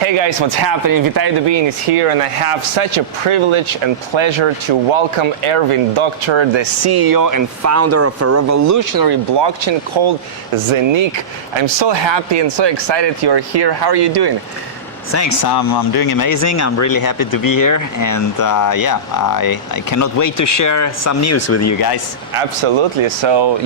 Hey guys, what's happening? Vitaly Dubin is here, and I have such a privilege and pleasure to welcome Erwin, Dokter, the CEO and founder of a revolutionary blockchain called Zeniq. I'm so happy and so excited you're here. How are you doing? Thanks, I'm doing amazing. I'm really happy to be here, and I cannot wait to share some news with you guys. Absolutely. So,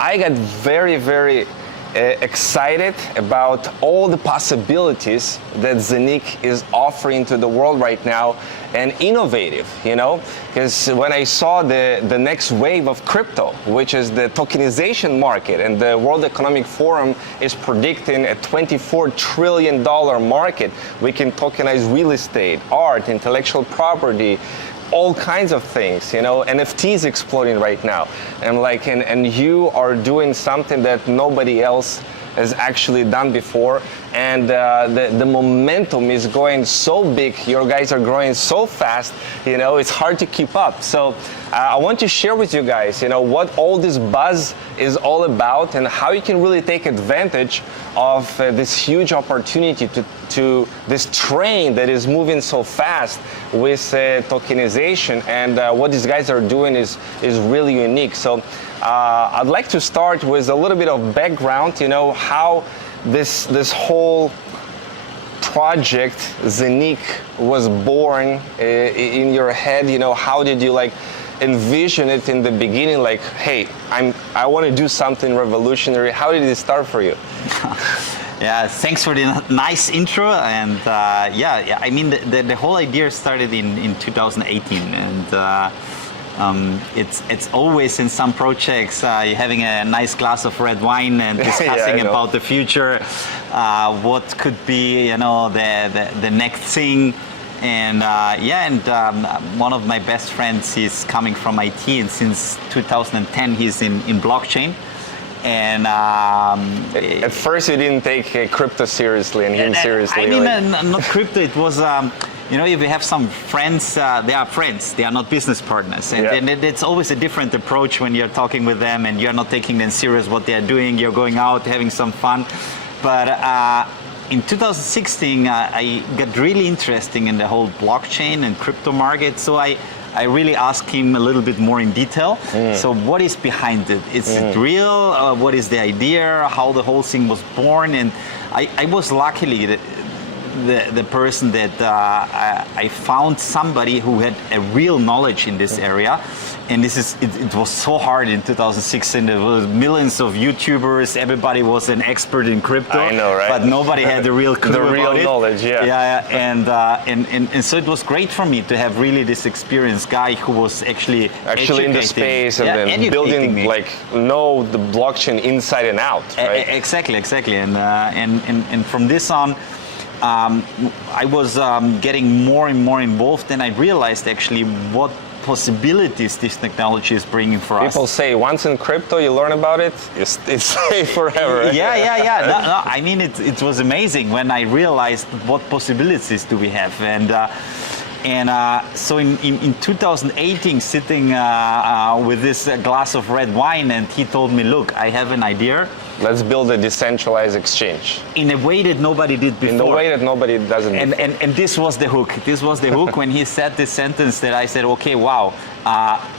I got very excited about all the possibilities that Zeniq is offering to the world right now, and innovative, because when I saw the next wave of crypto, which is the tokenization market, and the World Economic Forum is predicting a $24 trillion market. We can tokenize real estate, art, intellectual property, all kinds of things, NFTs exploding right now. And you are doing something that nobody else has actually done before, and the momentum is going so big. Your guys are growing so fast, it's hard to keep up. So I want to share with you guys, what all this buzz is all about, and how you can really take advantage of this huge opportunity to this train that is moving so fast with tokenization. And what these guys are doing is really unique. So I'd like to start with a little bit of background, how this whole project Zeniq was born in your head. How did you envision it in the beginning? Hey, I want to do something revolutionary. How did it start for you? Yeah, thanks for the nice intro. And I mean, the whole idea started in 2018, and it's always in some projects you're having a nice glass of red wine and discussing about the future, what could be the next thing. And one of my best friends, he's coming from IT, and since 2010 he's in blockchain. And at first you didn't take crypto seriously and him seriously. I mean, not crypto. It was if you have some friends, they are friends. They are not business partners, and it's always a different approach when you're talking with them and you're not taking them serious what they are doing. You're going out having some fun, but in 2016 I got really interested in the whole blockchain and crypto market. So I really asked him a little bit more in detail. So what is behind it? Is it real? What is the idea? How the whole thing was born? And I was luckily the person that I found somebody who had a real knowledge in this area. And it was so hard in 2016. There was millions of YouTubers. Everybody was an expert in crypto. I know, right? But nobody had the real clue the real about it. knowledge, yeah. And so it was great for me to have really this experienced guy who was actually in the space and then building know the blockchain inside and out, right? Exactly. And from this on, I was getting more and more involved, and I realized actually what possibilities this technology is bringing for us. People say once in crypto you learn about it, it's safe forever. Yeah. No, I mean, it was amazing when I realized what possibilities do we have. So in 2018, sitting with this glass of red wine, and he told me, look, I have an idea. Let's build a decentralized exchange. In a way that nobody did before. In a way that nobody doesn't. And this was the hook. This was the hook when he said this sentence that I said, okay, wow,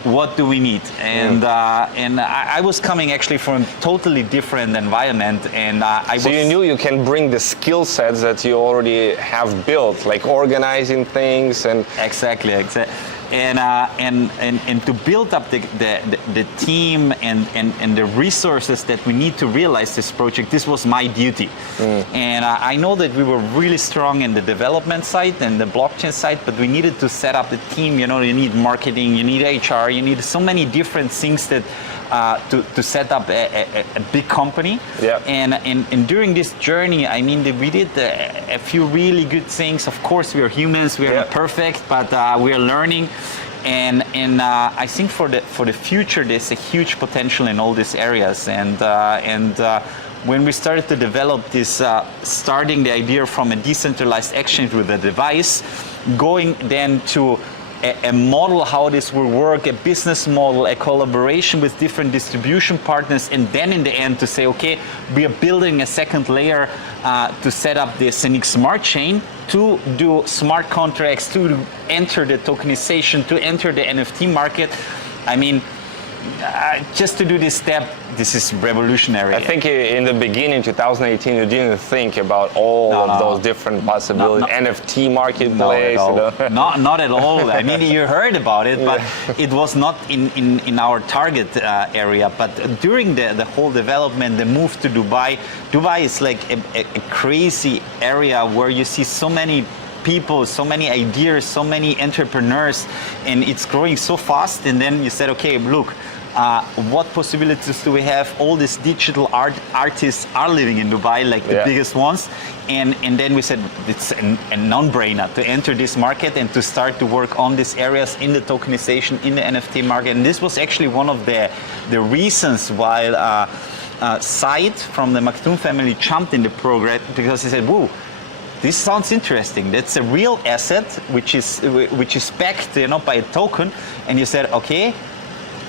what do we need? And I was coming actually from a totally different environment, and So you knew you can bring the skill sets that you already have built, like organizing things and exactly. And to build up the team and the resources that we need to realize this project, this was my duty. And I know that we were really strong in the development side and the blockchain side, but we needed to set up the team. You need marketing, you need HR, you need so many different things that to set up a big company. Yeah. And during this journey, I mean, we did a few really good things. Of course, we are humans, we are not perfect, but we are learning. And I think for the future, there's a huge potential in all these areas. And when we started to develop this, starting the idea from a decentralized exchange with a device, going then to a model how this will work, a business model, a collaboration with different distribution partners, and then in the end to say, okay, we are building a second layer to set up the Zeniq smart chain to do smart contracts, to enter the tokenization, to enter the NFT market. I mean, just to do this step, this is revolutionary. I think in the beginning, 2018, you didn't think about all of those different possibilities. NFT marketplace. Not at all. I mean, you heard about it, but it was not in our target area. But during the whole development, the move to Dubai is like a crazy area where you see so many people, so many ideas, so many entrepreneurs, and it's growing so fast. And then you said, okay, look, what possibilities do we have? All these digital artists are living in Dubai, like the biggest ones. And then we said it's a non-brainer to enter this market and to start to work on these areas in the tokenization, in the NFT market. And this was actually one of the reasons why Said from the Maktoum family jumped in the program, because he said, whoa, this sounds interesting. That's a real asset which is backed, by a token. And you said, okay,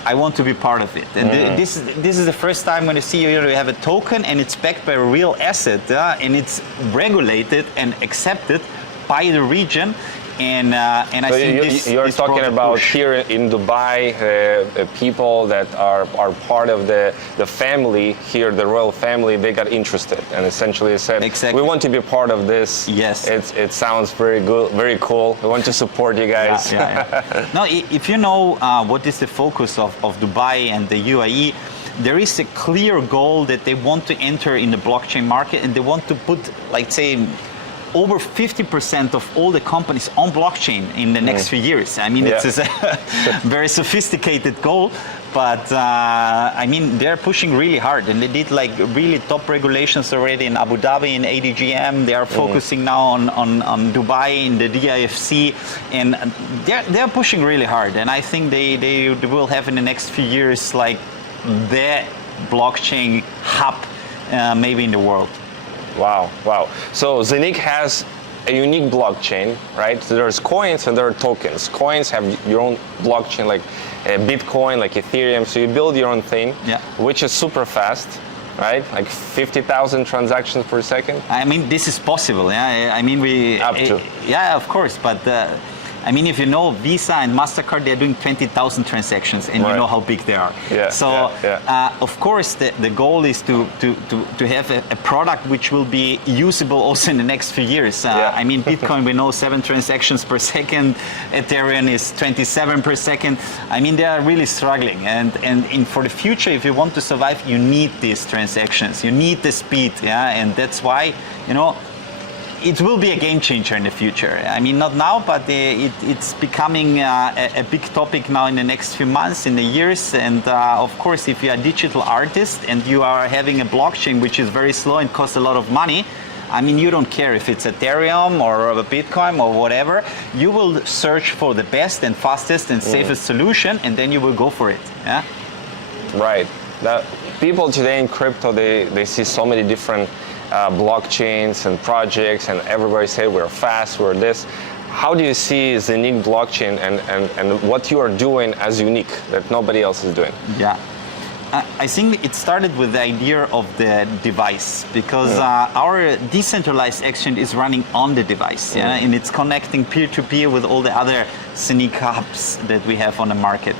I want to be part of it. And this is the first time when you see you have a token and it's backed by a real asset, and it's regulated and accepted by the region. And I think you're talking about here in Dubai, people that are part of the family here, the royal family. They got interested and essentially said, "We want to be part of this." Yes, it sounds very good, very cool. We want to support you guys. Now, if you know what is the focus of Dubai and the UAE, there is a clear goal that they want to enter in the blockchain market, and they want to put, like, say, over 50% of all the companies on blockchain in the next few years. I mean, it's a very sophisticated goal, but I mean, they're pushing really hard, and they did like really top regulations already in Abu Dhabi, in ADGM. They are focusing now on Dubai, in the DIFC, and they're pushing really hard. And I think they will have in the next few years like the blockchain hub maybe in the world. Wow. So Zeniq has a unique blockchain, right? So there's coins and there are tokens. Coins have your own blockchain, like Bitcoin, like Ethereum. So you build your own thing, which is super fast, right? Like 50,000 transactions per second. I mean, this is possible. Yeah, I mean, up to. Yeah, of course, but. I mean, if you know Visa and MasterCard, they're doing 20,000 transactions, and you know how big they are. Of course, the goal is to have a product which will be usable also in the next few years. I mean, Bitcoin, we know 7 transactions per second. Ethereum is 27 per second. I mean, they are really struggling. And for the future, if you want to survive, you need these transactions. You need the speed. And that's why, it will be a game changer in the future. I mean, not now, but it's becoming a big topic now in the next few months, in the years. And of course, if you're a digital artist and you are having a blockchain which is very slow and costs a lot of money, I mean, you don't care if it's Ethereum or a Bitcoin or whatever. You will search for the best and fastest and safest solution, and then you will go for it. Right. Now, people today in crypto, they see so many different blockchains and projects, and everybody say we're fast, we're this. How do you see Zeniq blockchain and what you are doing as unique that nobody else is doing? Yeah, I think it started with the idea of the device, because our decentralized exchange is running on the device, and it's connecting peer-to-peer with all the other Zeniq hubs that we have on the market.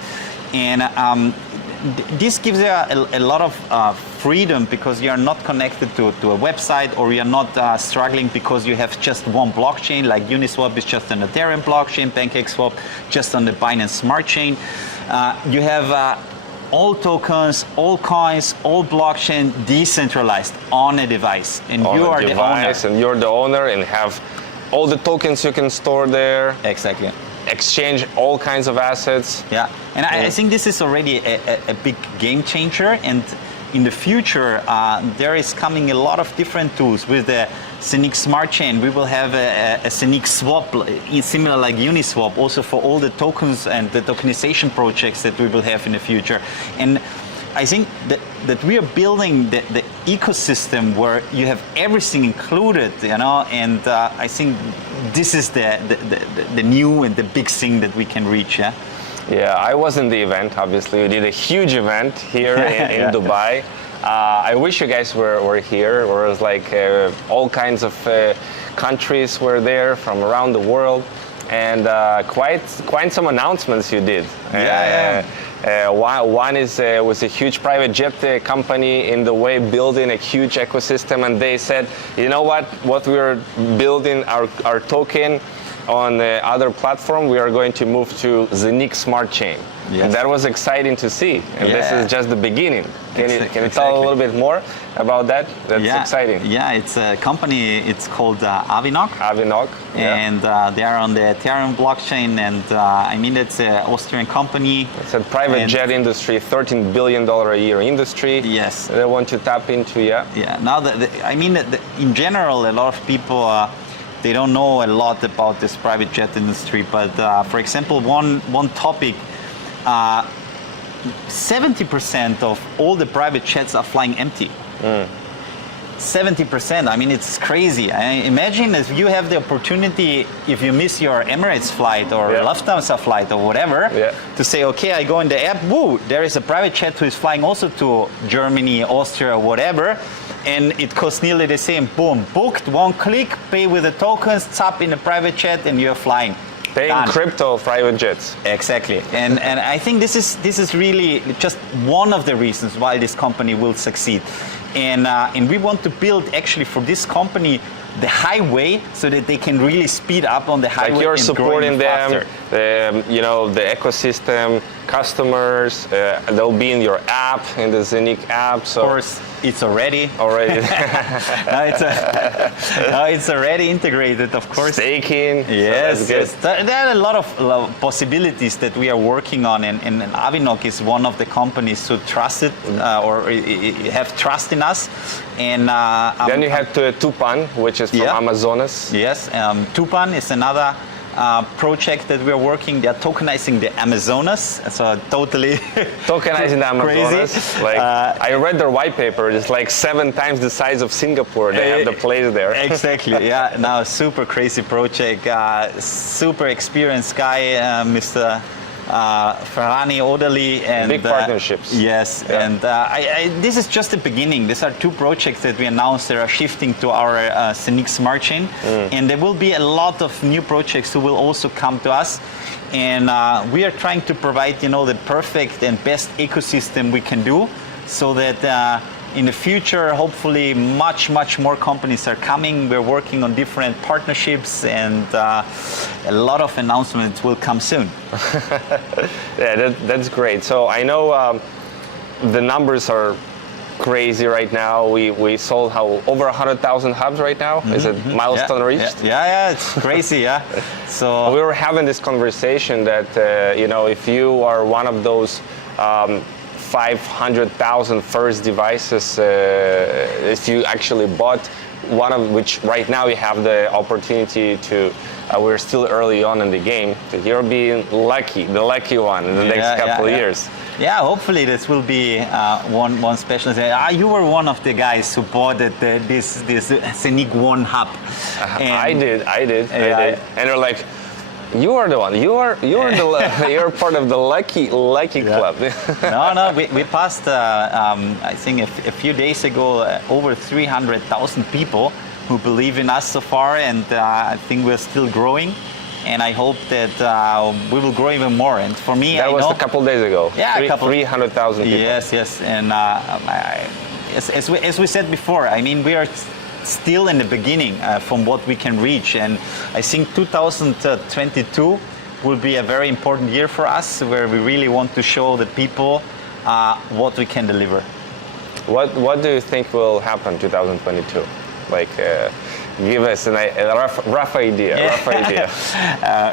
And this gives you a lot of freedom, because you are not connected to a website, or you're not struggling because you have just one blockchain, like Uniswap is just an Ethereum blockchain, PancakeSwap just on the Binance Smart Chain. You have all tokens, all coins, all blockchain decentralized on a device, and you are the owner. And you're the owner, and have all the tokens you can store there. Exactly. Exchange all kinds of assets. Yeah, and I think this is already a big game changer, and in the future there is coming a lot of different tools. With the Zeniq Smart Chain, we will have a Zeniq Swap, similar like Uniswap, also for all the tokens and the tokenization projects that we will have in the future. And I think that we are building the ecosystem where you have everything included, and I think this is the new and the big thing that we can reach. Yeah. Yeah, I was in the event. Obviously, we did a huge event here in Dubai. I wish you guys were here. Where it was like all kinds of countries were there from around the world, and quite some announcements you did. One is was a huge private jet company in the way building a huge ecosystem, and they said, you know what we're building our token on the other platform, we are going to move to Zeniq Smart Chain. Yes. And that was exciting to see. And this is just the beginning. Can you tell a little bit more about that? That's exciting. Yeah, it's a company, it's called Zeniq. Zeniq. And they are on the Ethereum blockchain. And I mean, it's an Austrian company. It's a private jet industry, $13 billion a year industry. Yes. They want to tap into, Yeah, now, I mean, in general, a lot of people, they don't know a lot about this private jet industry, but for example, one topic, 70% of all the private jets are flying empty. 70%, I mean, it's crazy. Imagine if you have the opportunity, if you miss your Emirates flight or Lufthansa flight or whatever, to say, okay, I go in the app, woo, there is a private jet who is flying also to Germany, Austria, or whatever, and it costs nearly the same. Boom, booked, one click, pay with the tokens, tap in a private jet, and you're flying. Paying crypto private jets. Exactly, and I think this is really just one of the reasons why this company will succeed, and we want to build actually for this company the highway so that they can really speed up on the highway. Like you're and supporting them, faster. The ecosystem, customers. They'll be in your app, in the Zeniq app. So of course, it's already. Now it's already integrated, of course. Staking. Yes, yes. There are a lot of possibilities that we are working on, and Zeniq is one of the companies who trusted or have trust in us. And then you have Tupan, which is from Amazonas. Yes, Tupan is another project that we're working. They're tokenizing the Amazonas, so totally tokenizing the Amazonas. Crazy. Like I read their white paper. It's like 7 times the size of Singapore. They have the place there. Exactly. Yeah. Now, super crazy project. Super experienced guy, Mr. Ferrani Odali, and big partnerships. Yes, and this is just the beginning. These are 2 projects that we announced that are shifting to our Zeniq Smart Chain, and there will be a lot of new projects who will also come to us. And we are trying to provide, the perfect and best ecosystem we can do, so that in the future, hopefully, much more companies are coming. We're working on different partnerships, and a lot of announcements will come soon. Yeah, that's great. So I know the numbers are crazy right now. We sold over 100,000 hubs right now. Is it milestone reached? Yeah, it's crazy. Yeah. So we were having this conversation that if you are one of those 500,000 first devices, if you actually bought one of which right now you have the opportunity to, we're still early on in the game, you're being lucky, the lucky one in the next couple of years. Yeah, hopefully this will be one special. You were one of the guys who bought this Zeniq One hub. I did. And they're like, you are the one. You're part of the lucky club. No. We passed. I think a few days ago, over 300,000 people who believe in us so far, and I think we're still growing. And I hope that we will grow even more. And for me, that was a couple days ago. Yeah, 300,000 people. Yes. And as we said before, I mean, we are still in the beginning from what we can reach, and I think 2022 will be a very important year for us, where we really want to show the people what we can deliver. What do you think will happen 2022? Like, give us a rough idea.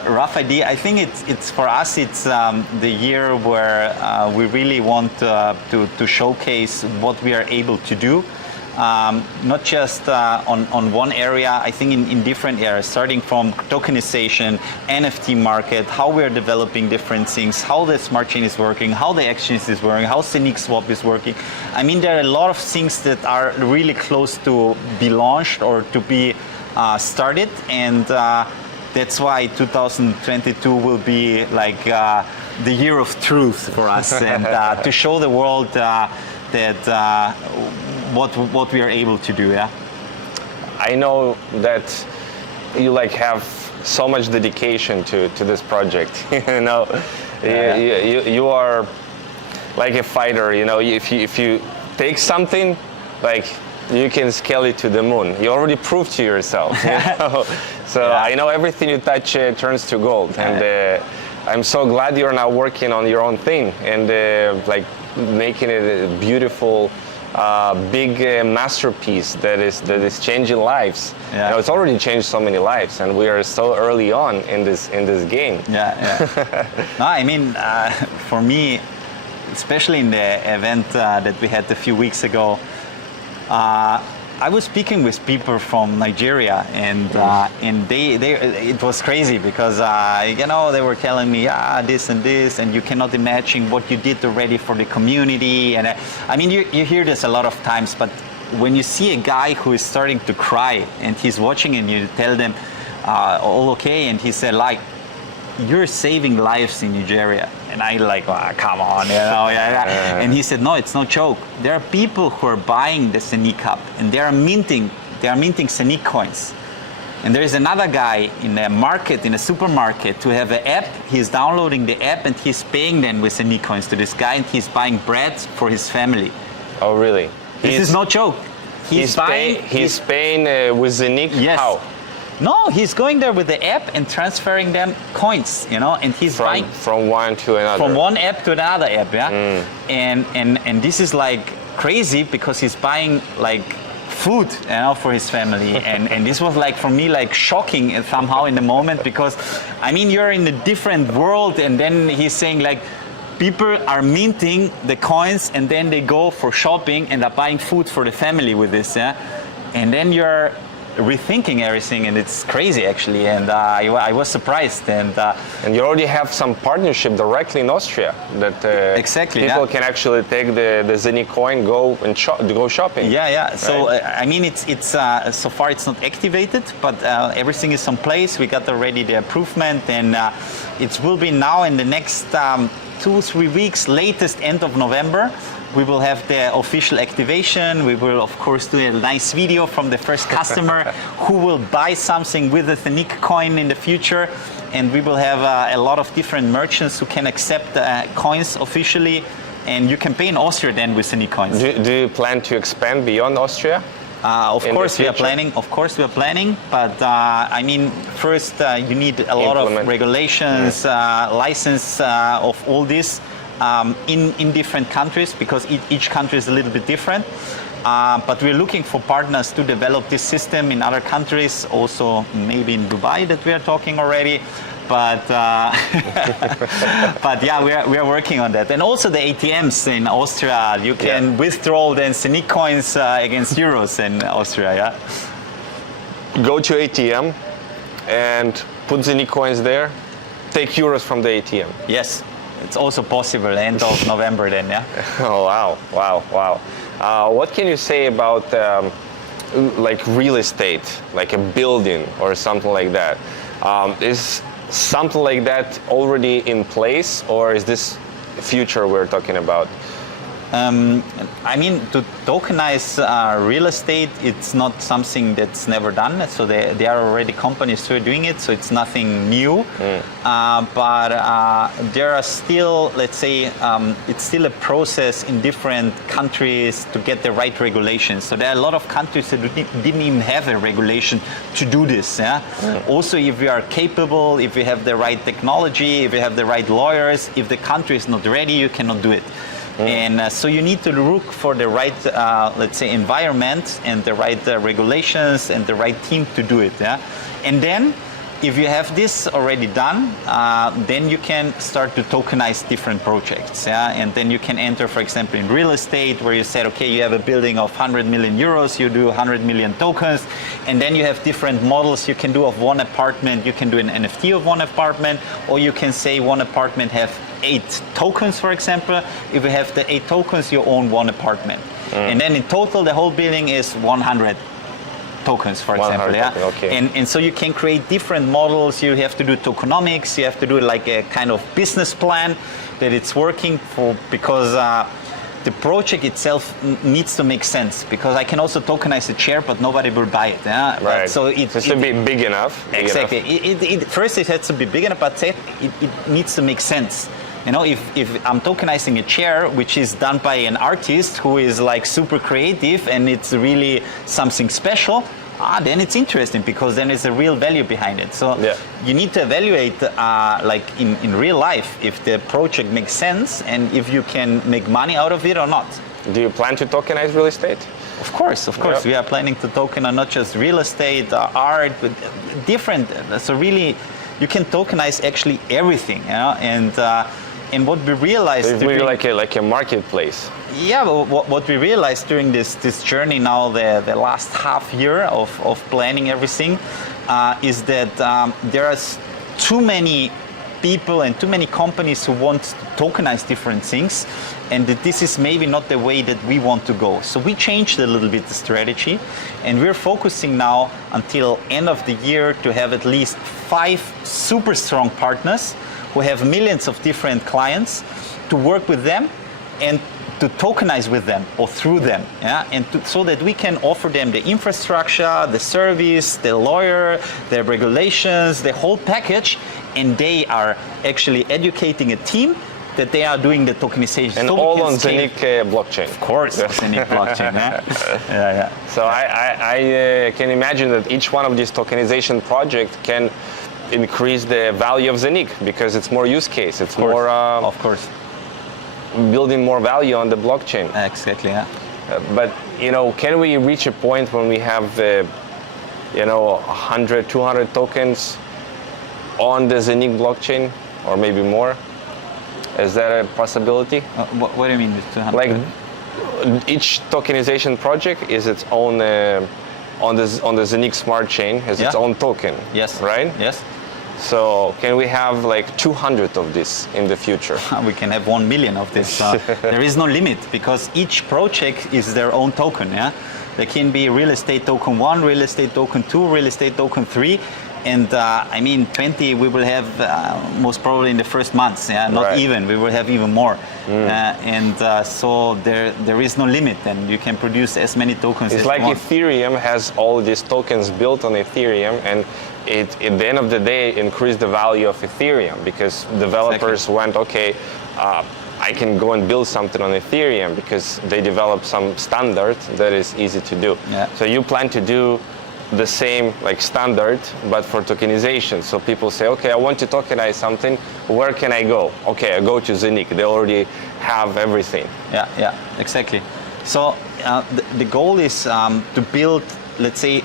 Rough idea. I think it's for us. It's the year where we really want to showcase what we are able to do. Not just on one area, I think in different areas, starting from tokenization, NFT market, how we're developing different things, how the smart chain is working, how the exchange is working, how Zeniq Swap is working. I mean, there are a lot of things that are really close to be launched or to be started, and that's why 2022 will be like the year of truth for us, and to show the world that what we are able to do. Yeah. I know that you like have so much dedication to this project. You know, you are like a fighter. You know, if you take something, like you can scale it to the moon. You already proved to yourself. You know? So I know everything you touch turns to gold, and I'm so glad you're now working on your own thing and like making it a beautiful. Big masterpiece that is changing lives. Yeah. You know, it's already changed so many lives, and we are so early on in this game. No, I mean, for me, especially in the event that we had a few weeks ago, I was speaking with people from Nigeria, and they it was crazy because you know, they were telling me this and this, and you cannot imagine what you did already for the community. And I mean, you hear this a lot of times, but when you see a guy who is starting to cry and he's watching, and you tell them all okay, and he said like, you're saving lives in Nigeria. And I like, come on, you know, And he said, no, it's no joke. There are people who are buying the Zeniq app, and they are minting Zeniq coins. And there is another guy in a market, in a supermarket, to have an app. He's downloading the app and he's paying them with Zeniq coins to this guy, and he's buying bread for his family. Oh, really? This is no joke. He's paying with Zeniq? Yes. How? No, he's going there with the app and transferring them coins, you know, and he's buying from one to another. From one app to another app, yeah. And this is like crazy because he's buying like food, you know, for his family, and this was like for me like shocking somehow in the moment, because I mean, you're in a different world, and then he's saying like, people are minting the coins and then they go for shopping and are buying food for the family with this, yeah. And then you're rethinking everything, and it's crazy actually, and I was surprised, and you already have some partnership directly in Austria that exactly, people can actually take the Zeniq coin, go shopping. Right? So I mean, it's so far it's not activated, but everything is in place. We got already the improvement, and it will be now in the next 2-3 weeks, latest end of November. We will have the official activation. We will, of course, do a nice video from the first customer who will buy something with the Zeniq coin in the future. And we will have a lot of different merchants who can accept coins officially. And you can pay in Austria then with Zeniq coins. Do you plan to expand beyond Austria? Of course we are planning. Of course we are planning. But I mean, first you need a lot of regulations, license of all this. In different countries, because each country is a little bit different. But we're looking for partners to develop this system in other countries, also maybe in Dubai that we are talking already. But but yeah, we are working on that. And also the ATMs in Austria, you can withdraw then Zeniq coins against euros in Austria. Yeah. Go to ATM and put Zeniq coins there. Take euros from the ATM. Yes. It's also possible end of November then, yeah? Oh, wow. What can you say about like real estate, like a building or something like that? Is something like that already in place, or is this future we're talking about? I mean, to tokenize real estate, it's not something that's never done. So there are already companies who are doing it, so it's nothing new. But there are still, let's say, it's still a process in different countries to get the right regulations. So there are a lot of countries that didn't even have a regulation to do this. Yeah? Also, if you are capable, if you have the right technology, if you have the right lawyers, if the country is not ready, you cannot do it. And so you need to look for the right, let's say, environment and the right regulations and the right team to do it. Yeah? And then, if you have this already done, then you can start to tokenize different projects. Yeah? And then you can enter, for example, in real estate, where you said, okay, you have a building of 100 million euros, you do 100 million tokens, and then you have different models you can do of one apartment. You can do an NFT of one apartment, or you can say one apartment have 8 tokens, for example. If you have the 8 tokens, you own one apartment. And then in total, the whole building is 100 tokens, for 100 example. Yeah. tokens, okay. And so you can create different models. You have to do tokenomics. You have to do like a kind of business plan that it's working for, because the project itself needs to make sense, because I can also tokenize a chair, but nobody will buy it. Yeah? Right. But so it has to be big enough. Exactly. First, it has to be big enough, but second, it needs to make sense. You know, if I'm tokenizing a chair, which is done by an artist who is like super creative and it's really something special, then it's interesting, because then there's a real value behind it. So you need to evaluate, like in real life, if the project makes sense and if you can make money out of it or not. Do you plan to tokenize real estate? Of course. Yep. We are planning to token on not just real estate, art, but different. So really, you can tokenize actually everything. You know? And what we realized, it's really like a marketplace. Yeah, what we realized during this journey now, the last half year of planning everything, is that there are too many people and too many companies who want to tokenize different things, and that this is maybe not the way that we want to go. So we changed a little bit the strategy, and we're focusing now until end of the year to have at least 5 super strong partners who have millions of different clients, to work with them and to tokenize with them or through them, and so that we can offer them the infrastructure, the service, the lawyer, the regulations, the whole package, and they are actually educating a team that they are doing the tokenization. And so all on Zeniq blockchain. Of course, Zeniq blockchain. Yeah. So I can imagine that each one of these tokenization projects can increase the value of Zeniq, because it's more use case. It's more, of course, building more value on the blockchain. Exactly. Yeah. But can we reach a point when we have 100, 200 tokens on the Zeniq blockchain, or maybe more? Is that a possibility? What do you mean with 200? Like each tokenization project is its own on the Zeniq smart chain has its own token. Yes. Right? Yes. So can we have like 200 of this in the future? We can have 1 million of this. There is no limit, because each project is their own token. Yeah, there can be real estate token 1, real estate token 2, real estate token 3, and 20 we will have most probably in the first months. Yeah, not right. even. We will have even more. So there is no limit, and you can produce as many tokens. It's as like you want. Ethereum has all these tokens built on Ethereum, and it, at the end of the day, increased the value of Ethereum, because developers went, okay, I can go and build something on Ethereum because they developed some standard that is easy to do. Yeah. So you plan to do the same like standard, but for tokenization. So people say, okay, I want to tokenize something. Where can I go? Okay, I go to Zeniq. They already have everything. Yeah, exactly. So the goal is to build, let's say,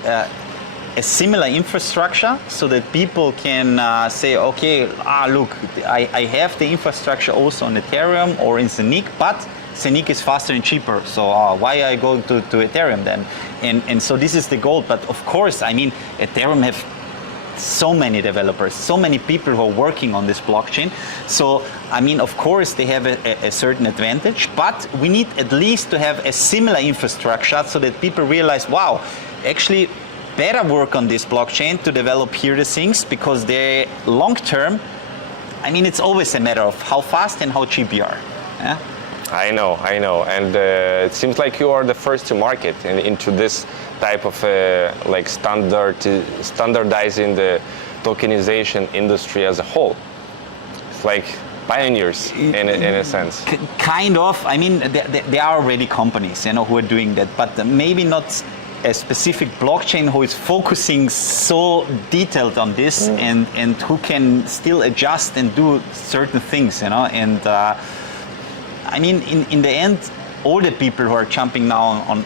a similar infrastructure, so that people can say, okay, look, I have the infrastructure also on Ethereum or in Zeniq, but Zeniq is faster and cheaper, so why I go to Ethereum then? And so this is the goal. But of course, Ethereum have so many developers, so many people who are working on this blockchain. So of course they have a certain advantage, but we need at least to have a similar infrastructure, so that people realize, wow, actually better work on this blockchain to develop here the things, because they long term, it's always a matter of how fast and how cheap you are. Yeah? I know, and it seems like you are the first to market into this type of like standardizing the tokenization industry as a whole. It's like pioneers in a sense. Kind of. There are already companies, who are doing that, but maybe not a specific blockchain who is focusing so detailed on this, and who can still adjust and do certain things, and in the end, all the people who are jumping now on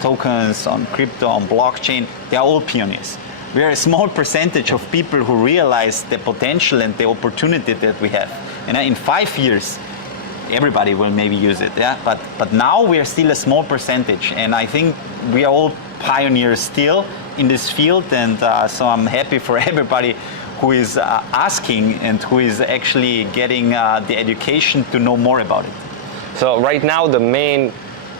tokens, on crypto, on blockchain, they are all pioneers. We are a small percentage of people who realize the potential and the opportunity that we have. In 5 years, everybody will maybe use it, yeah. But now we are still a small percentage, and I think we are all pioneers still in this field, and so I'm happy for everybody who is asking and who is actually getting the education to know more about it. So right now the main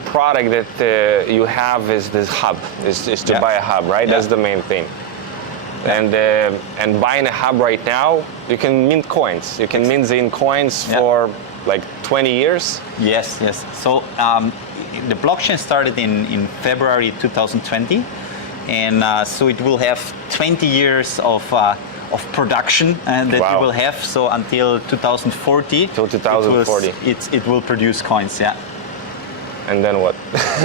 product that you have is this hub, is to buy a hub, right? That's the main thing. And buying a hub right now, you can mint coins. You can mint Zeniq coins for like 20 years. Yes, yes. So the blockchain started in February 2020, and so it will have 20 years of production that you will have. So until 2040. Till 2040. It will produce coins. Yeah. And then what?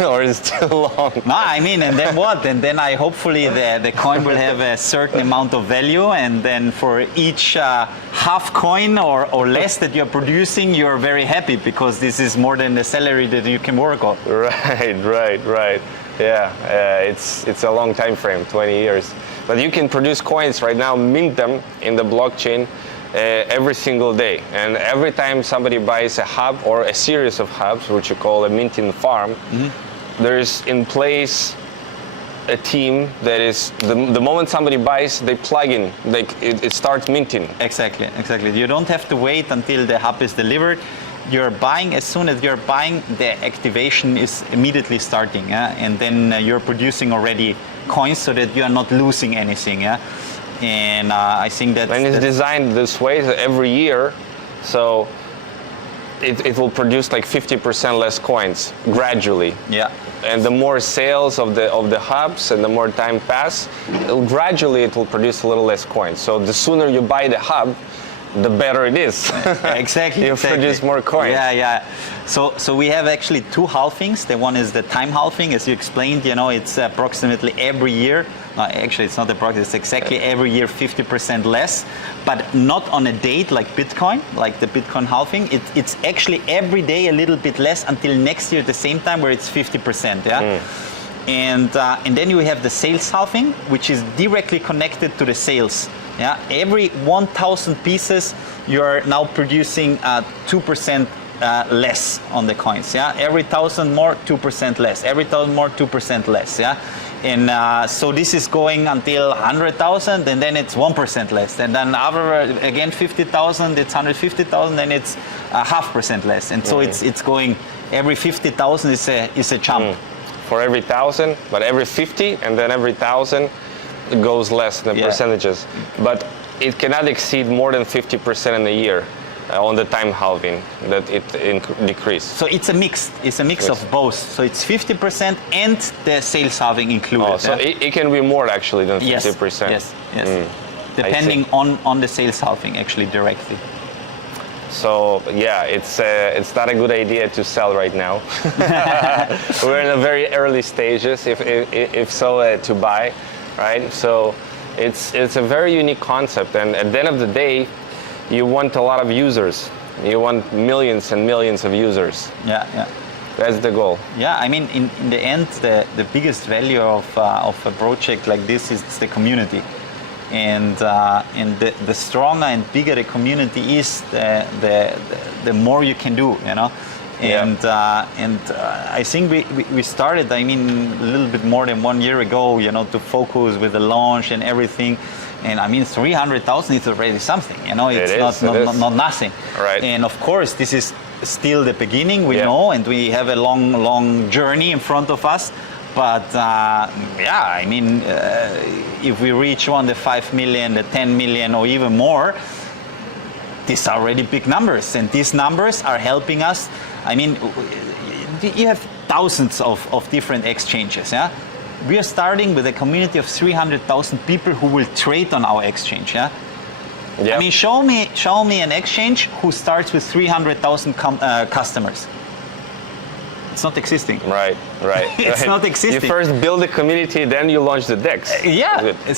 Or is it too long? No, I mean, and then what? And then hopefully the coin will have a certain amount of value, and then for each half coin or less that you're producing, you're very happy because this is more than the salary that you can work on. Right. Yeah, it's a long time frame, 20 years. But you can produce coins right now, mint them in the blockchain every single day, and every time somebody buys a hub or a series of hubs, which you call a minting farm, there's in place a team that is the moment somebody buys, they plug in, it starts minting. Exactly. You don't have to wait until the hub is delivered. You're buying, as soon as you're buying, the activation is immediately starting, and then you're producing already coins so that you are not losing anything. And I think that it's designed this way that every year, so it will produce like 50% less coins gradually. Yeah. And the more sales of the hubs and the more time pass, gradually it will produce a little less coins. So the sooner you buy the hub, the better it is. Exactly. You produce more coins. Yeah. So we have actually two halvings. The one is the time halving, as you explained. It's approximately every year. Actually, it's not approximately. It's exactly every year 50% less, but not on a date like Bitcoin, like the Bitcoin halving. It's actually every day a little bit less until next year at the same time, where it's 50%. Yeah. And then you have the sales halving, which is directly connected to the sales. Yeah, every 1,000 pieces, you are now producing 2% less on the coins. Yeah, every 1,000 more, 2% less. Every 1,000 more, 2% less. Yeah, and so this is going until 100,000, and then it's 1% less. And then after again 50,000, it's 150,000, then it's 0.5% less. And so it's going every 50,000 is a jump. For every 1,000, but every 50, and then every 1,000. It goes less than percentages, but it cannot exceed more than 50% in a year on the time halving that it decrease. So it's a mix. It's a mix of both. So it's 50% and the sales halving included. Oh, so it can be more actually than 50%. Yes. Depending on the sales halving actually directly. So yeah, it's not a good idea to sell right now. We're in the very early stages, if so, to buy. Right, so it's a very unique concept, and at the end of the day, you want a lot of users. You want millions and millions of users. Yeah. That's the goal. Yeah, I mean, in the end, the biggest value of a project like this is the community, and the stronger and bigger the community is, the more you can do. And I think we started, I mean, a little bit more than 1 year ago, to focus with the launch and everything. And I mean, 300,000 is already something, it's not nothing. Right. And of course, this is still the beginning, we know, and we have a long journey in front of us. But I mean, if we reach the 5 million, the 10 million, or even more, these are already big numbers, and these numbers are helping us. I mean, you have thousands of different exchanges. Yeah, we are starting with a community of 300,000 people who will trade on our exchange. Yeah, I mean, show me an exchange who starts with 300,000 customers. It's not existing. Right. It's not existing. You first build a community, then you launch the DEX.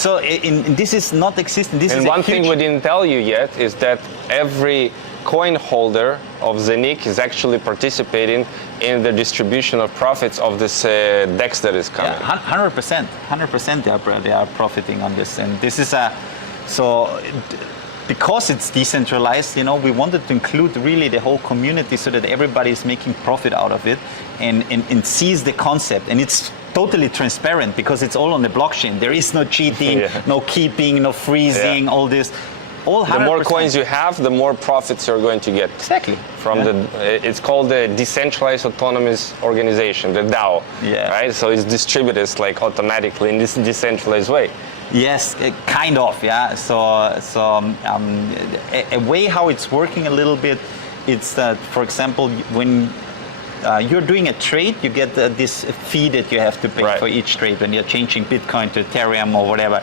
So this is not existing. And one thing we didn't tell you yet is that every coin holder of Zeniq is actually participating in the distribution of profits of this DEX that is coming. 100% they are profiting on this, and this is because it's decentralized, we wanted to include really the whole community so that everybody is making profit out of it and sees the concept. And it's totally transparent because it's all on the blockchain. There is no cheating, no keeping, no freezing, all this. All 100%. The more coins you have, the more profits you're going to get. Exactly. from it's called the Decentralized Autonomous Organization, the DAO, right? So it's distributed like automatically in this decentralized way. Yes, kind of, yeah. So a way how it's working a little bit, it's that, for example, when you're doing a trade, you get this fee that you have to pay for each trade when you're changing Bitcoin to Ethereum or whatever.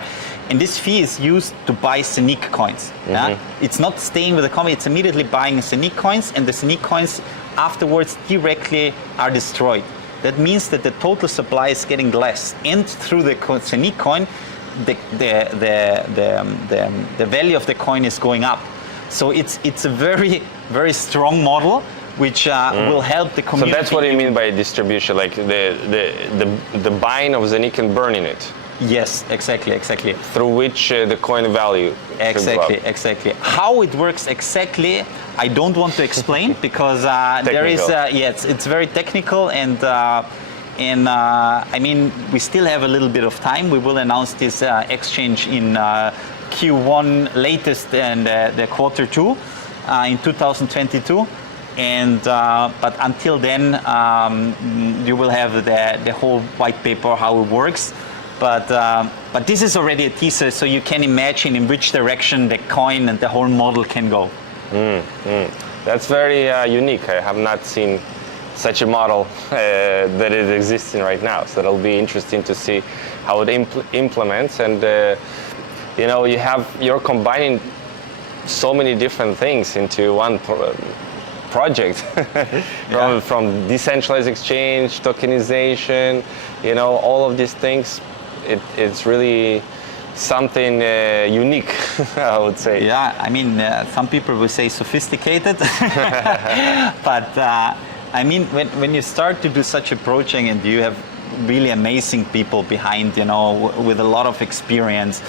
And this fee is used to buy Zeniq coins. Yeah? It's not staying with the company, it's immediately buying Zeniq coins, and the Zeniq coins afterwards directly are destroyed. That means that the total supply is getting less. And through the Zeniq coin, the value of the coin is going up. So it's a very, very strong model which will help the community. So that's what you mean by distribution, like the buying of Zeniq and burning it. Yes, exactly. Through which the coin value. Exactly. How it works exactly, I don't want to explain because there is it's very technical and I mean we still have a little bit of time. We will announce this exchange in Q1 latest and the quarter 2 in 2022. And but until then, you will have the whole white paper how it works. But this is already a teaser, so you can imagine in which direction the coin and the whole model can go. That's very unique. I have not seen such a model that is existing right now. So it'll be interesting to see how it implements. And you're combining so many different things into one project, from decentralized exchange, tokenization, all of these things. It's really something unique, I would say. Yeah, I mean, some people will say sophisticated, but I mean, when you start to do such a project and you have really amazing people behind, with a lot of experience,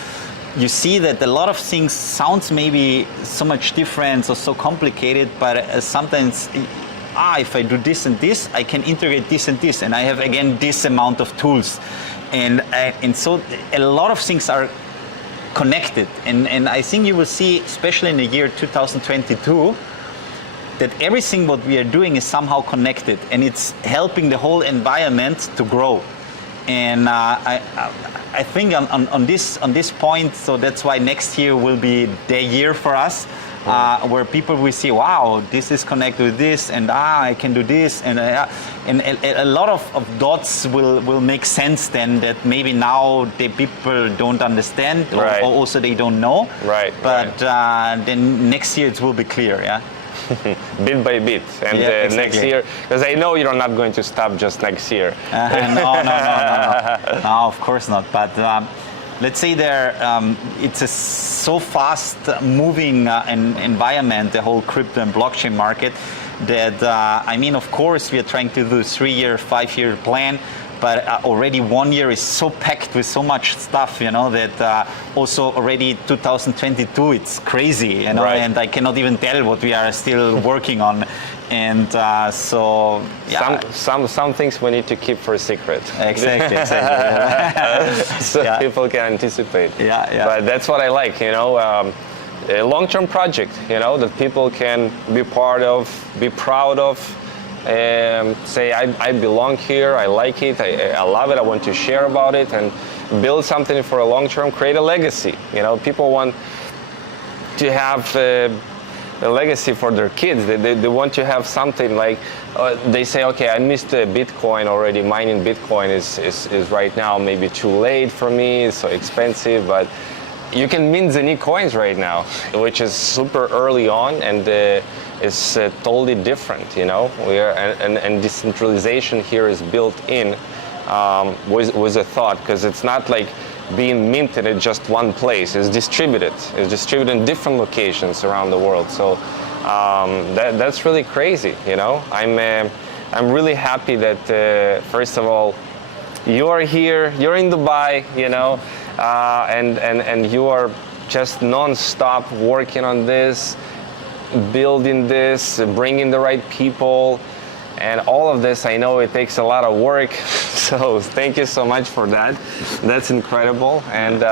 you see that a lot of things sounds maybe so much different or so complicated, but sometimes, if I do this and this, I can integrate this and this, and I have again this amount of tools. And so a lot of things are connected. And I think you will see, especially in the year 2022, that everything what we are doing is somehow connected, and it's helping the whole environment to grow. And I think on this point, so that's why next year will be the year for us, where people will see, wow, this is connected with this, and I can do this, and a lot of dots will make sense then that maybe now the people don't understand, or also they don't know. But then next year it will be clear, yeah. Bit by bit, and next year, because I know you're not going to stop just next year. No, of course not. But let's say it's a so fast moving environment, the whole crypto and blockchain market, that I mean, of course, we are trying to do a 3-year, 5-year plan. But already 1 year is so packed with so much stuff, that also already 2022, it's crazy, and I cannot even tell what we are still working on. And so, yeah. Some things we need to keep for a secret. Exactly. So people can anticipate. But that's what I like, a long-term project, that people can be part of, be proud of. Say I belong here, I like it, I love it, I want to share about it and build something for a long term, create a legacy. People want to have a legacy for their kids. They want to have something like, they say, okay, I missed Bitcoin already, mining Bitcoin is right now maybe too late for me, it's so expensive, but you can mint Zeniq coins right now, which is super early on, and it's totally different, We are, and decentralization here is built in with a thought, because it's not like being minted at just one place. It's distributed. It's distributed in different locations around the world. So that's really crazy, I'm really happy that first of all, you are here, you're in Dubai, and you are just non-stop working on this, building this, bringing the right people, and all of this. I know it takes a lot of work, so thank you so much for that. That's incredible. And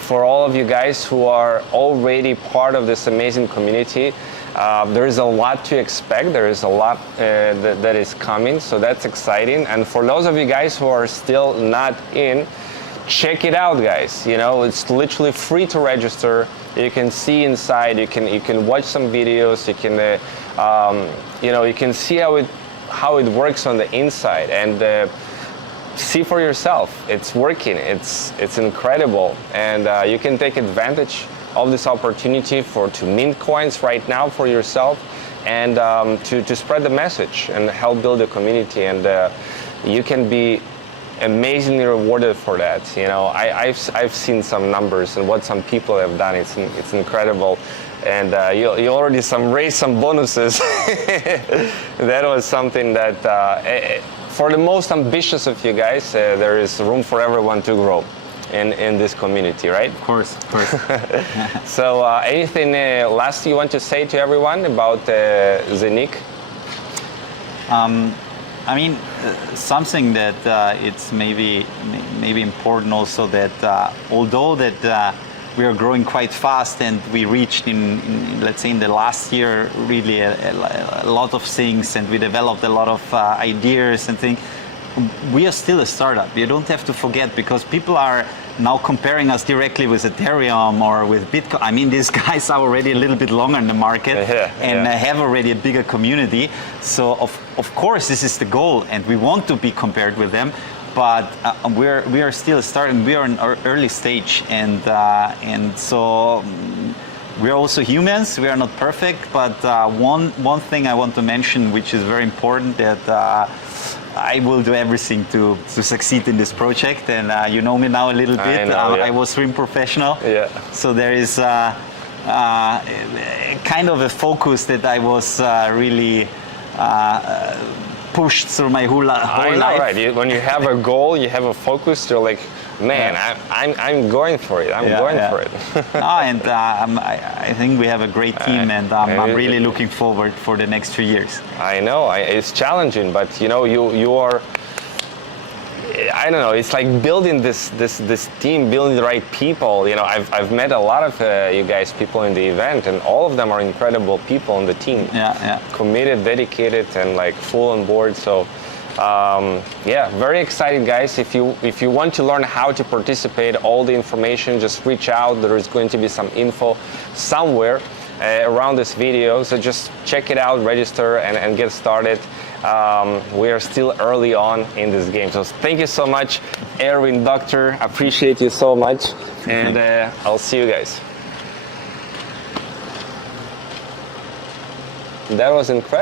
for all of you guys who are already part of this amazing community, There is a lot to expect. There is a lot that is coming, so that's exciting. And for those of you guys who are still not in, check it out, guys. You know, it's literally free to register. You can see inside. You can watch some videos. You can you know, you can see how it works on the inside and see for yourself. It's working. It's incredible, and you can take advantage of this opportunity to mint coins right now for yourself, and to spread the message and help build a community. And you can be amazingly rewarded for that. You know, I've seen some numbers and what some people have done. It's incredible, and you already raised some bonuses. That was something that for the most ambitious of you guys, there is room for everyone to grow in this community, right? Of course, of course. So anything last you want to say to everyone about Zeniq? I mean, something that it's maybe important also, that although that we are growing quite fast and we reached in let's say in the last year really a lot of things, and we developed a lot of ideas and things, we are still a startup. You don't have to forget, because people are now comparing us directly with Ethereum or with Bitcoin. I mean, these guys are already a little bit longer in the market and have already a bigger community. So of course this is the goal, and we want to be compared with them. But we are still starting. We are in our early stage, and so we are also humans. We are not perfect. But one thing I want to mention, which is very important, that I will do everything to succeed in this project. And you know me now a little bit. I was swim professional. Yeah. So there is kind of a focus that I was really pushed through my whole life. Right? When you have a goal, you have a focus. You're like, man, I'm going for it. I'm going for it. And I think we have a great team, and I'm really looking forward for the next 2 years. I know it's challenging, but you know, you are. I don't know. It's like building this team, building the right people. You know, I've met a lot of you guys, people in the event, and all of them are incredible people on the team. Committed, dedicated, and like full on board. So, yeah, very excited, guys. If you want to learn how to participate, all the information, just reach out. There is going to be some info somewhere around this video. So just check it out, register, and get started. We are still early on in this game. So thank you so much, Erwin, Dokter. Appreciate you so much. And I'll see you guys. That was incredible.